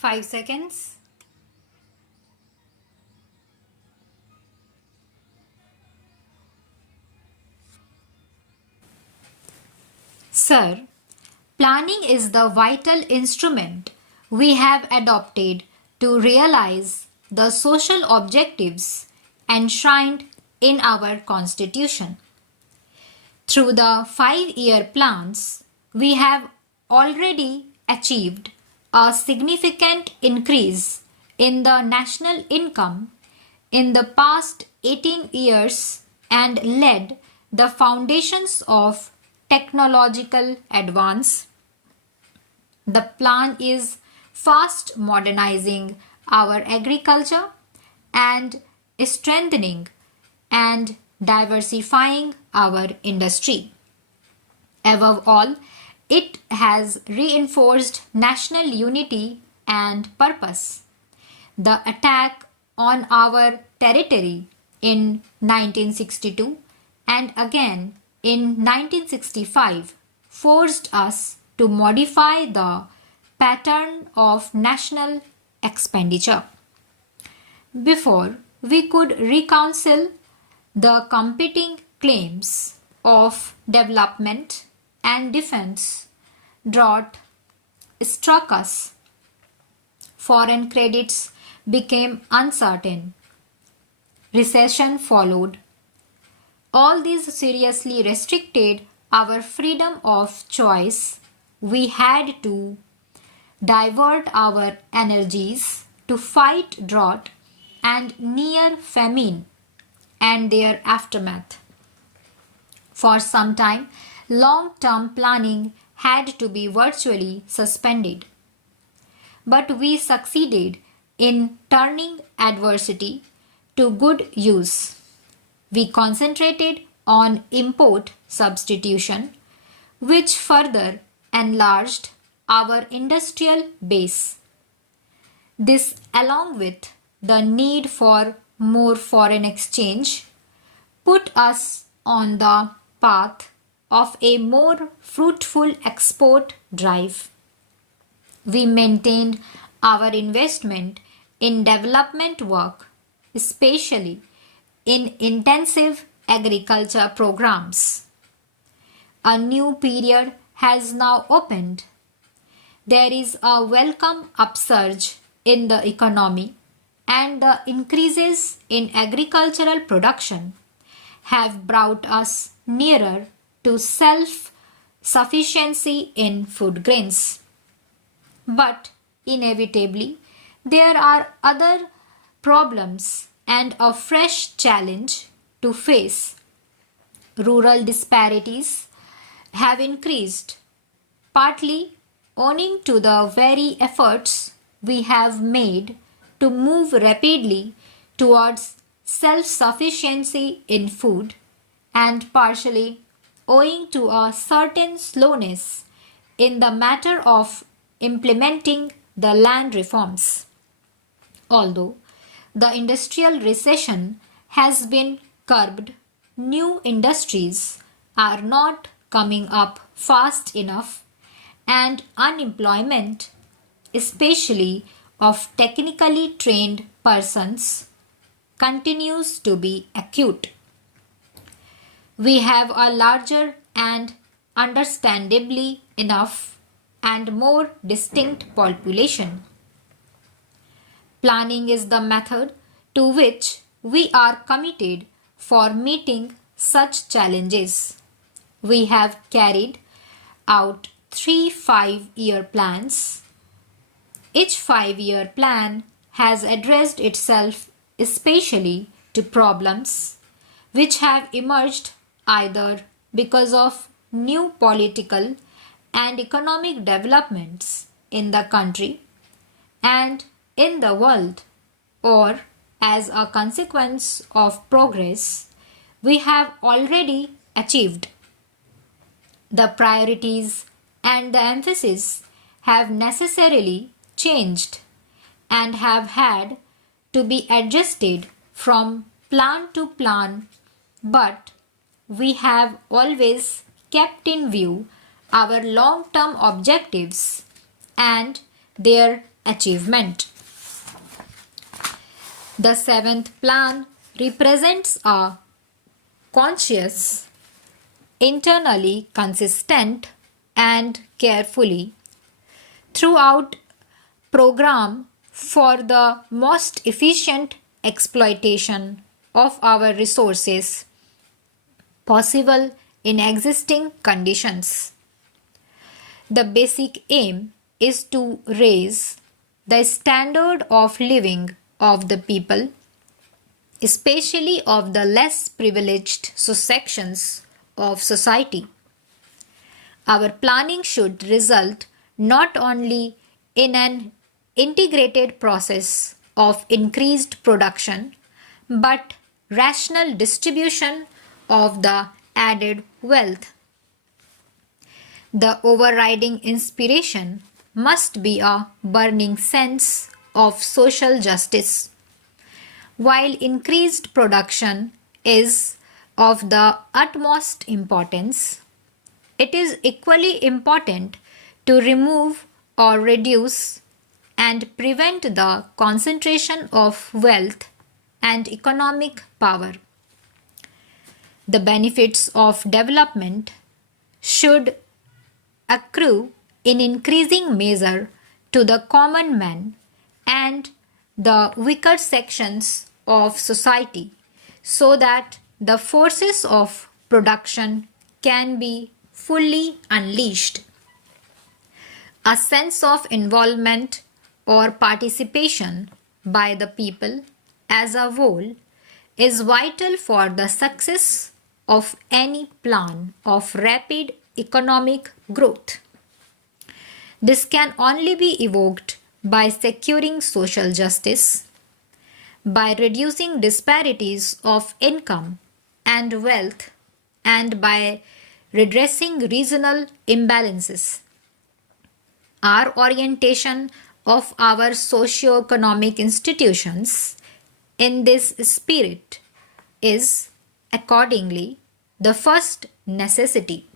5 seconds. Sir, planning is the vital instrument we have adopted to realize the social objectives enshrined in our Constitution. Through the 5-year plans, we have already achieved a significant increase in the national income in the past 18 years and laid the foundations of technological advance. The plan is fast modernizing our agriculture and strengthening and diversifying our industry. Above all, it has reinforced national unity and purpose. The attack on our territory in 1962 and again in 1965 forced us to modify the pattern of national expenditure. Before we could reconcile the competing claims of development and defense, drought struck us. Foreign credits became uncertain. Recession followed. All these seriously restricted our freedom of choice. We had to divert our energies to fight drought and near famine and their aftermath. For some time, long-term planning had to be virtually suspended. But we succeeded in turning adversity to good use. We concentrated on import substitution, which further enlarged our industrial base. This, along with the need for more foreign exchange, put us on the path of a more fruitful export drive. We maintained our investment in development work, especially in intensive agriculture programs. A new period has now opened. There is a welcome upsurge in the economy, and the increases in agricultural production have brought us nearer to self-sufficiency in food grains. But inevitably, there are other problems and a fresh challenge to face. Rural disparities have increased, partly owing to the very efforts we have made to move rapidly towards self-sufficiency in food, and partially owing to a certain slowness in the matter of implementing the land reforms. Although the industrial recession has been curbed, new industries are not coming up fast enough, and unemployment, especially of technically trained persons, continues to be acute. We have a larger and understandably enough and more distinct population. Planning is the method to which we are committed for meeting such challenges. We have carried out 3 5-year plans. Each 5-year plan has addressed itself especially to problems which have emerged either because of new political and economic developments in the country and in the world, or as a consequence of progress we have already achieved. The priorities and the emphasis have necessarily changed and have had to be adjusted from plan to plan, but we have always kept in view our long-term objectives and their achievement. The seventh plan represents a conscious, internally consistent and carefully throughout program for the most efficient exploitation of our resources possible in existing conditions. The basic aim is to raise the standard of living of the people, especially of the less privileged sections of society. Our planning should result not only in an integrated process of increased production, but rational distribution of the added wealth. The overriding inspiration must be a burning sense of social justice. While increased production is of the utmost importance, it is equally important to remove or reduce and prevent the concentration of wealth and economic power. The benefits of development should accrue in increasing measure to the common man and the weaker sections of society, so that the forces of production can be fully unleashed. A sense of involvement or participation by the people as a whole is vital for the success of any plan of rapid economic growth. This can only be evoked by securing social justice, by reducing disparities of income and wealth, and by redressing regional imbalances. Our orientation of our socio-economic institutions in this spirit is accordingly the first necessity.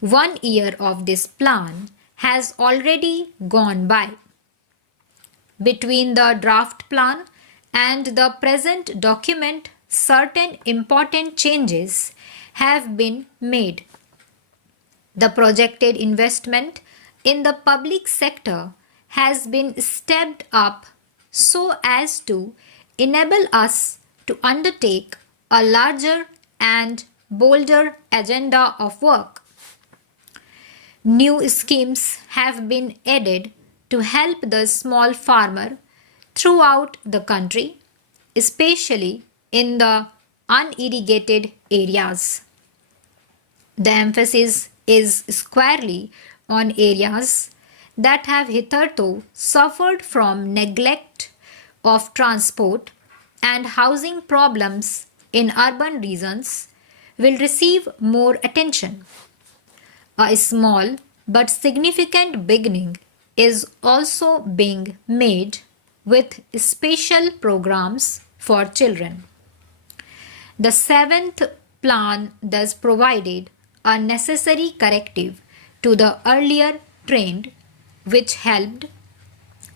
1 year of this plan has already gone by. Between the draft plan and the present document, certain important changes have been made. The projected investment in the public sector has been stepped up so as to enable us to undertake a larger and bolder agenda of work. New schemes have been added to help the small farmer throughout the country, especially in the unirrigated areas. The emphasis is squarely on areas that have hitherto suffered from neglect of transport, and housing problems in urban regions will receive more attention. A small but significant beginning is also being made with special programs for children. The seventh plan thus provided a necessary corrective to the earlier trend, which helped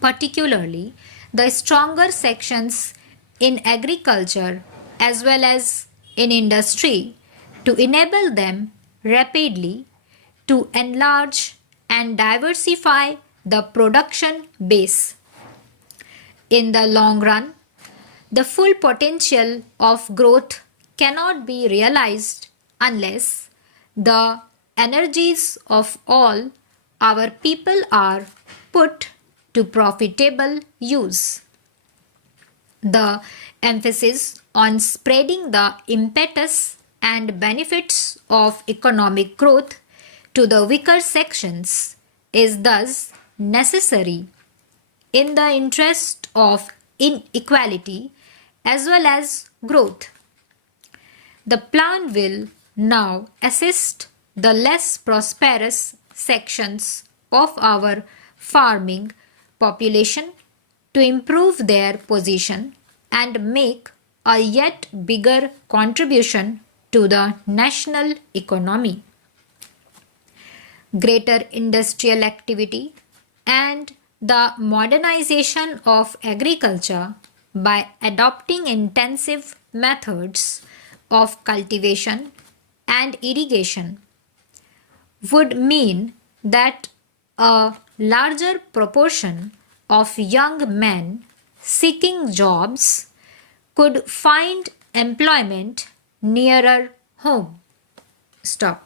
particularly the stronger sections in agriculture as well as in industry to enable them rapidly to enlarge and diversify the production base. In the long run, the full potential of growth cannot be realized unless the energies of all our people are put to profitable use. The emphasis on spreading the impetus and benefits of economic growth to the weaker sections is thus necessary in the interest of inequality as well as growth. The plan will now assist the less prosperous sections of our farming population to improve their position and make a yet bigger contribution to the national economy. Greater industrial activity and The modernization of agriculture by adopting intensive methods of cultivation and irrigation would mean that a larger proportion of young men seeking jobs could find employment nearer home. Stop.